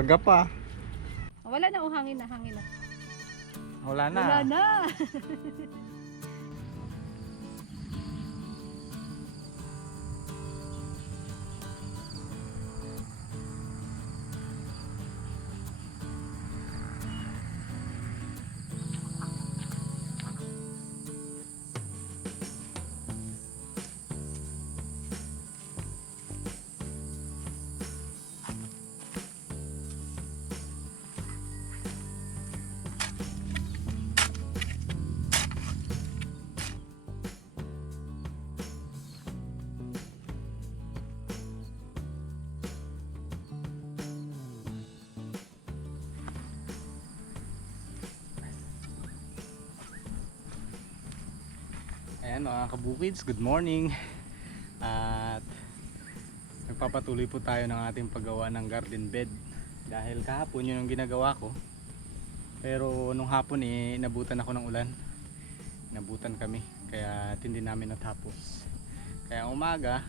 Karga pa. Wala na, oh, hangin na, hangin na. Wala na. Wala na. Ayan mga kabukids, good morning. At nagpapatuloy po tayo ng ating paggawa ng garden bed. Dahil kahapon yun ang ginagawa ko. Pero nung hapon eh, inabutan ako ng ulan. Inabutan kami, kaya hindi namin natapos. Kaya umaga,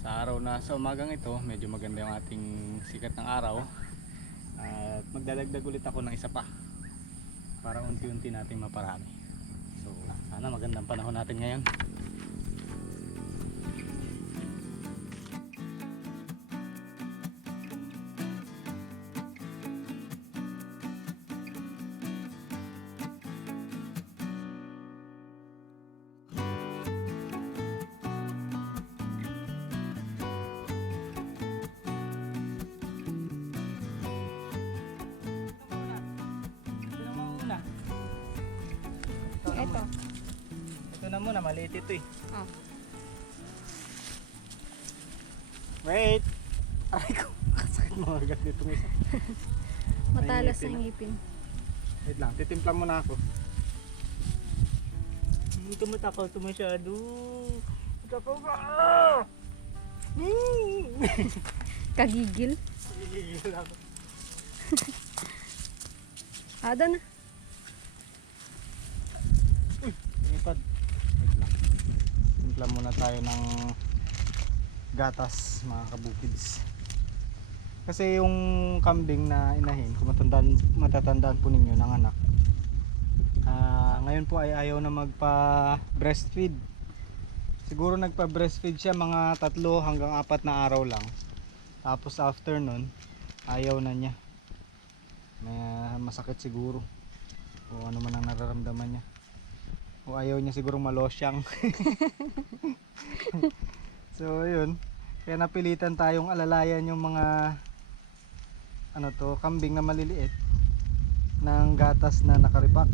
sa araw na sa umagang ito, medyo maganda yung ating sikat ng araw. At magdadagdag ulit ako ng isa pa para unti-unti natin maparami. Sana magandang panahon natin ngayon. Maliit ito eh. Ah. Wait! Ay ko, kasakit mo agad nitong isa. Matalas na ngipin. Wait lang, titimpla muna ako. Hmm, Tumatakaw ito masyado. Tumatakaw ka! Kagigil. Gigigil ako. Ada na. Lumipad. Wait lang. Timpla muna tayo ng gatas mga kabukids. Kasi yung kambing na inahin, kung matandaan, matatandaan po ninyo ng anak. ah, ngayon po ay ayaw na magpa breastfeed. Siguro nagpa breastfeed siya mga tatlo hanggang apat na araw lang. Tapos after nun, ayaw na niya. May masakit siguro. O ano man ang nararamdaman niya. O ayaw niya siguro malosyang. so yun. Kaya napilitan tayong alalayan yung mga ano to, kambing na maliliit ng gatas na nakaripak.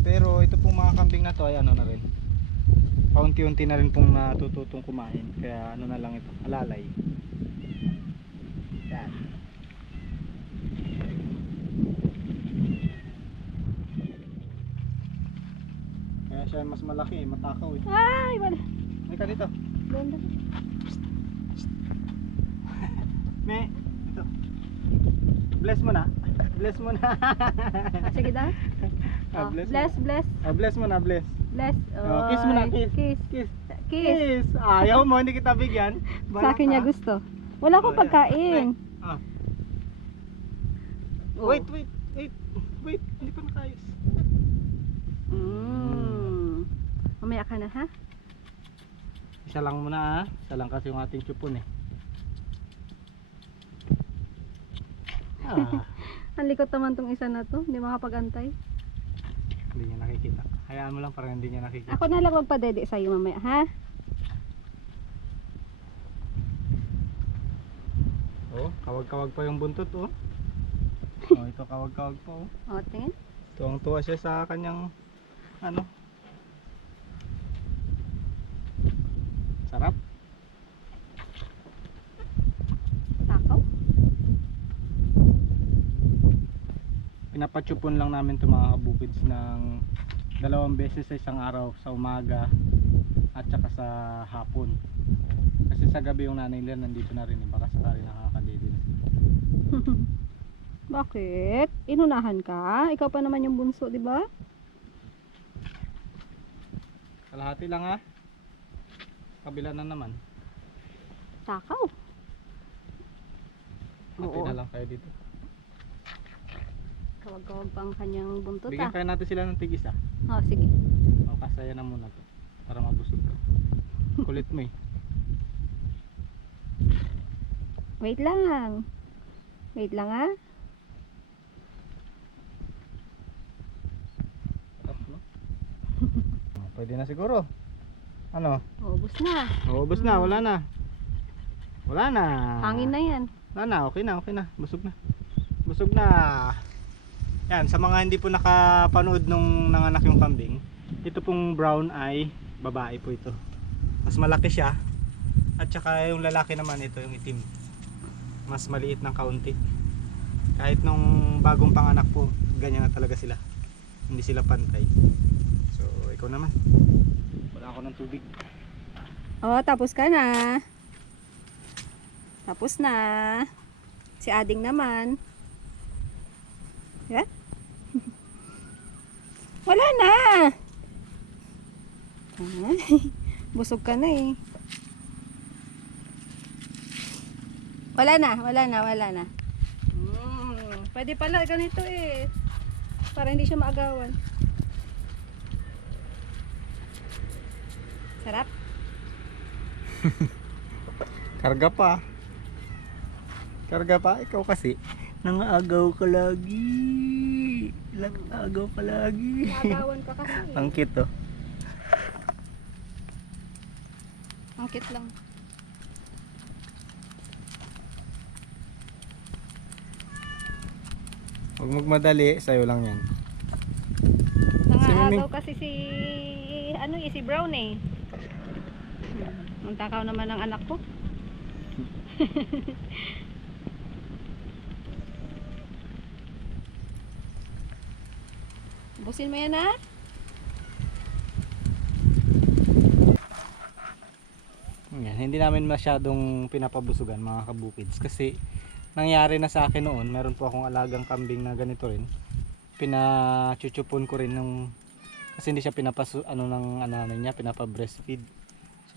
Pero ito pong mga kambing na to ay ano na rin. Paunti-unti na rin pong natututong kumain. Kaya ano na lang ito, alalay. Yan. Siya mas malaki, matakaw eh. Ay, wala. May ka dito. Ganda. Me, ito. Bless mo na. Bless mo na. Sige daw. Ah, Oh, bless, bless, mo. bless, Ah, bless mo na, bless. bless. Oh, kiss mo na, kiss. Kiss. Kiss. Kiss. Kiss. Ayaw mo, hindi kita bigyan. Sa akin niya gusto. Wala akong Oh, pagkain. Ah. Oh. Wait, wait, wait. Wait, hindi pa nakayos. Mm. Mamaya ka na ha? Isa lang muna ah. Isa lang kasi yung ating chupon eh. Ah, Ang likot naman tong isa na to. Hindi makapag-antay. hindi niya nakikita. Hayaan mo lang para hindi niya nakikita. Ako na lang magpadede sa'yo mamaya ha? Oh, kawag-kawag pa yung buntot oh. Oh, ito kawag-kawag pa oh. O, tingin. Tuwang-tuwa siya sa kanyang ano. Sarap. Takaw. Pinapachupon lang namin ito mga kabukids ng dalawang beses sa isang araw sa umaga at saka sa hapon. Kasi sa gabi yung nanay nila nandito na rin eh, baka sakali nakakadede na sila. Bakit? Inunahan ka? Ikaw pa naman yung bunso, di ba? Kalahati lang ha. Kabila na naman. Takaw. Hati Oo. na lang kayo dito. Kawag-kawag pa ang kanyang buntot Bigyan ah. kaya natin sila ng tigis ah. Oh, sige. O, kasaya na muna to. Para mabusog ka. Kulit mo eh. Wait lang. Wait lang ah. Pwede na siguro. Ano? Ubus na. Ubus na, wala na. Wala na. Hangin na yan. Wala na, okay na, okay na. Busog na. Busog na. Yan, sa mga hindi po nakapanood nung nanganak yung kambing, ito pong brown eye, babae po ito. Mas malaki siya. At saka yung lalaki naman ito, yung itim. Mas maliit ng kaunti. Kahit nung bagong panganak po, ganyan na talaga sila. Hindi sila pantay. So, ikaw naman. Wala ako ng tubig. Oh, tapos ka na. Tapos na. Si Ading naman. Yan. Wala na. Ah, Busog ka na eh. Wala na, wala na, wala na. Mm, pwede pala ganito eh. Para hindi siya maagawan. Sarap. Karga pa. Karga pa, ikaw kasi. Nangagaw ka lagi. Nangagaw ka lagi. Maagawan ka kasi. Ang cute oh. Ang cute lang. Huwag magmadali, sa'yo lang yan. Nangaagaw kasi si ano eh, si Brown eh. Ang takaw naman ng anak ko. Busin mo yan ha? Yan, hindi namin masyadong pinapabusugan mga kabukids kasi nangyari na sa akin noon, meron po akong alagang kambing na ganito rin. Pinachuchupon ko rin nung kasi hindi siya pinapasu ano ng ano niya, pinapa-breastfeed.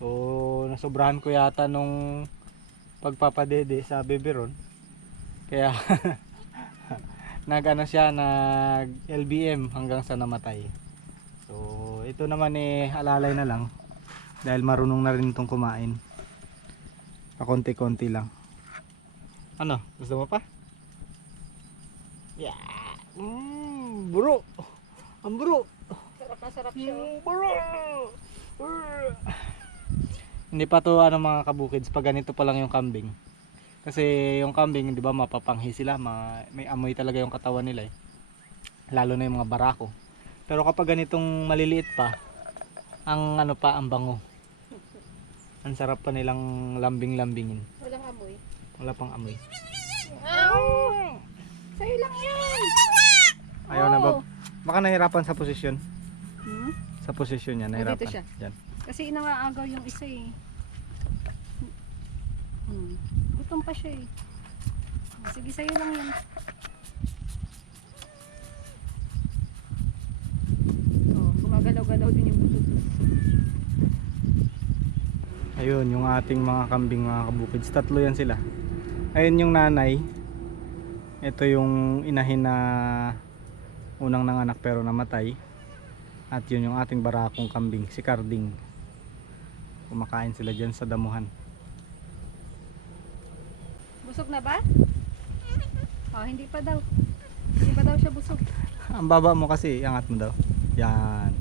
So, nasobrahan ko yata nung pagpapadede sa biberon. Kaya nag ano siya nag LBM hanggang sa namatay. So, ito naman eh alalay na lang dahil marunong na rin itong kumain. Pakonti-konti lang. Ano? Gusto mo pa? Yeah! Mmm! Buro! Ang buro! Sarap na sarap siya. Mm, buro! Hindi pa to ano mga kabukids pag ganito pa lang yung kambing. Kasi yung kambing, di ba, mapapanghi sila, ma- may amoy talaga yung katawan nila eh. Lalo na yung mga barako. Pero kapag ganitong maliliit pa, ang ano pa, ang bango. Ang sarap pa nilang lambing-lambingin. Walang amoy. Wala pang amoy. Sa'yo lang yan. Ayaw na ba? Baka nahirapan sa posisyon. Hmm? Sa posisyon niya, nahirapan. dito siya. Kasi nangaagaw yung isa eh. Hmm. Gutom pa siya eh. Sige, sa'yo lang yan. Oh, gumagalaw-galaw din yung buto. Ayun, yung ating mga kambing mga kabukids. Tatlo yan sila. Ayun yung nanay. Ito yung inahin na unang nanganak pero namatay. At yun yung ating barakong kambing, si Carding. Kumakain sila dyan sa damuhan. Busog na ba? Oh, hindi pa daw. Hindi pa daw siya busog. Ang baba mo kasi, angat mo daw. Yan.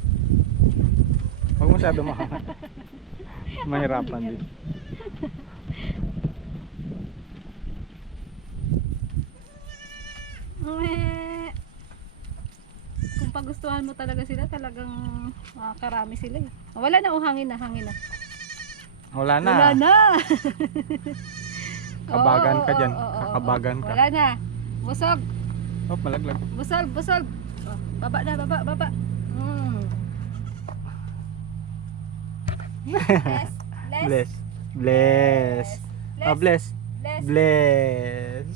Huwag mo masyado makakat. Mahirapan din. Kung pagustuhan mo talaga sila, talagang makakarami sila eh. Wala na, oh, hangin na, hangin na. Wala na. Wala na! Kabagan ka dyan. Kakabagan ka. Wala na. Busog, Oh, malaglag. busog, busog. Oh, baba na, baba, baba. Mm. Bless, bless, Bless. Bless. Ah, bless. bless, Bless.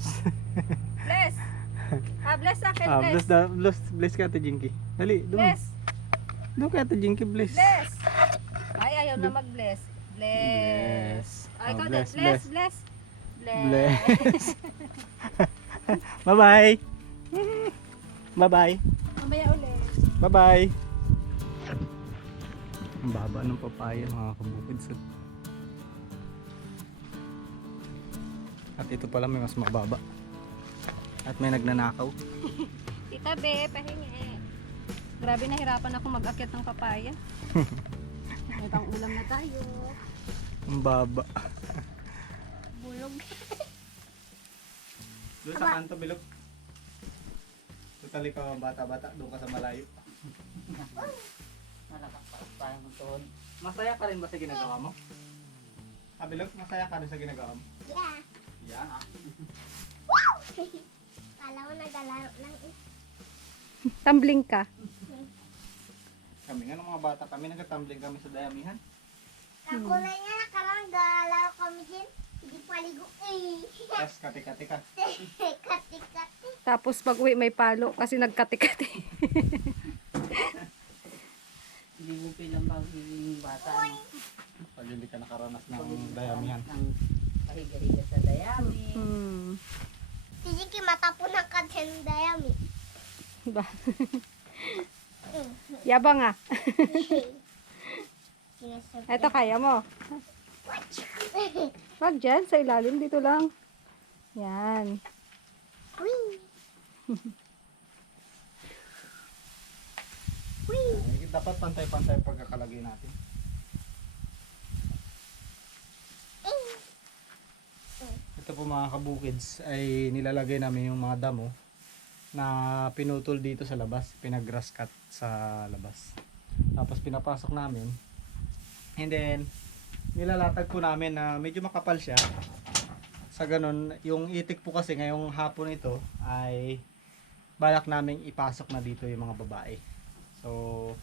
bless. Ah, bless Ah, bless. bless, da, bless, bless ka Ate Jinky. Dali, doon. Bless, Doon ka Ate Jinky, bless. bless. Ay, ayaw na mag-bless. Bless. Bless. Ay, Oh, ikaw bless, din. Bless, bless. Bless. Bless. Bye-bye. Bye-bye. Mamaya ulit. Bye-bye. Ang baba ng papaya mga kabukid sa At ito pala may mas mababa. At may nagnanakaw. Tita Be, pahingi. Grabe nahirapan ako mag-akyat ng papaya. May pang ulam na tayo. Ang baba. Bulog. Doon sa kanto bilog. Tutali ka bata-bata, doon ka sa malayo. Malakas pa parang tuon. Masaya ka rin ba sa ginagawa mo? Ah, bilog, masaya ka rin sa ginagawa mo? Yeah. Yeah. Kala ko naglalaro lang eh. Tumbling ka. Kami nga ng mga bata kami, nagtatumbling kami sa dayamihan. Ako na nga nakarang naglalaro kami din. Hindi paligo eh. Tapos kati-kati ka. Kati-kati. Tapos pag uwi may palo kasi nagkati-kati. Hindi mo pinambaging bata no? Pag hindi ka nakaranas ng dayamihan. Ng pahiga-higa sa dayami. hmm. Sige, matapo ng katsendayami. Ba? Yabang ah. Ito kaya mo. Wag dyan, sa ilalim dito lang. Yan. Eh, Dapat pantay-pantay pagkakalagay natin. Ito po mga kabukids ay nilalagay namin yung mga damo na pinutol dito sa labas, pinag-grass cut sa labas. Tapos pinapasok namin. And then nilalatag po namin na medyo makapal siya. Sa ganun, yung itik po kasi ngayong hapon ito ay balak naming ipasok na dito yung mga babae. So,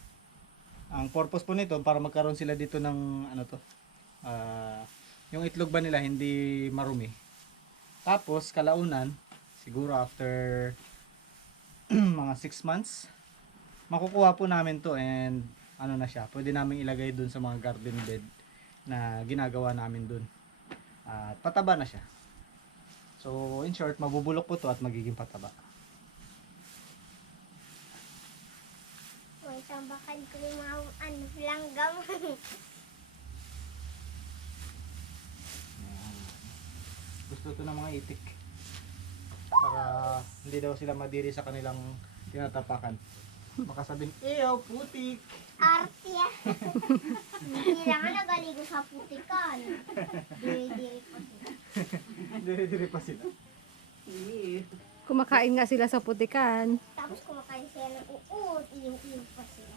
ang purpose po nito para magkaroon sila dito ng ano to, ah, yung itlog ba nila hindi marumi. Tapos kalaunan, siguro after mga 6 months, makukuha po namin to and ano na siya, pwede namin ilagay dun sa mga garden bed na ginagawa namin dun. At pataba na siya. So, in short, mabubulok po to at magiging pataba. May tambakan ko yung mga ano, langgam. Gusto to ng mga itik. Para hindi daw sila madiri sa kanilang tinatapakan. Baka sabihin, ew, putik! Arte ah. Hindi lang nga nagaligo sa putikan. Diri-diri pa sila. Diri-diri pa sila. Hindi. Kumakain nga sila sa putikan. Tapos kumakain sila ng uut, iyong-iyong pa sila.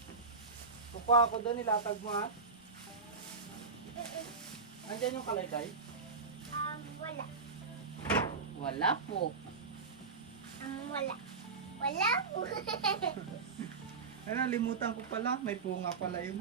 Kukuha ako doon, ilatag mo ha. Andyan yung kalaykay. Um, wala. Wala po. Um, wala. Wala po. Ay, nalimutan ko pala. May punga pala yun.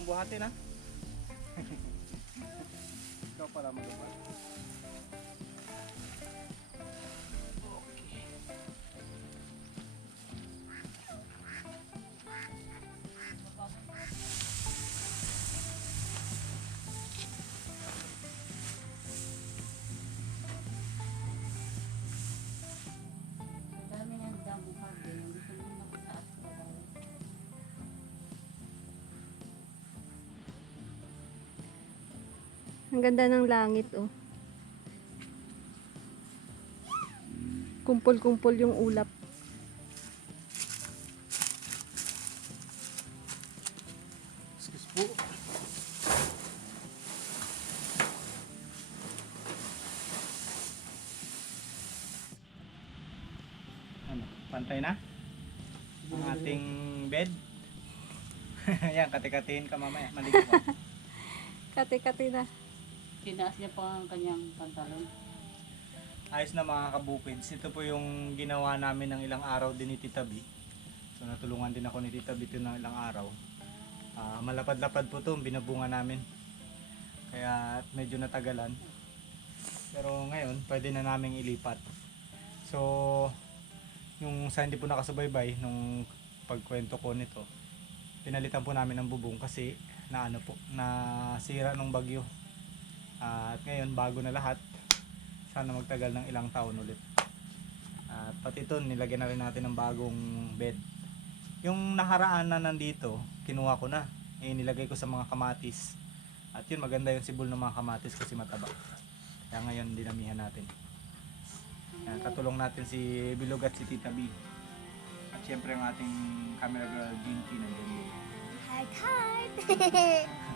Lang buhatin ha. Ang ganda ng langit oh. Kumpol-kumpol yung ulap. Excuse po. Ano, pantay na? Ang ating bed. Ayan, kati-katiin ka mamaya. Maligo ka. kati-kati na. Tinaas niya pa ang kanyang pantalon. Ayos na mga kabukids. Ito po yung ginawa namin ng ilang araw din ni Tita B. So natulungan din ako ni Tita B ito ng ilang araw. Ah, malapad-lapad po ito, binabunga namin. Kaya medyo natagalan. Pero ngayon, pwede na naming ilipat. So, yung sa hindi po nakasubaybay, nung pagkwento ko nito, pinalitan po namin ng bubong kasi na ano po, nasira ng bagyo. Ah, at ngayon, bago na lahat, sana magtagal ng ilang taon ulit. At pati ito, nilagyan na rin natin ng bagong bed. Yung nakaraan na nandito, kinuha ko na. Eh, nilagay ko sa mga kamatis. At yun, maganda yung sibol ng mga kamatis kasi mataba. Kaya ngayon, dinamihan natin. Yan, katulong natin si Bilog at si Tita B. At syempre ang ating camera girl, Jinky, nandiyan. Heart, heart.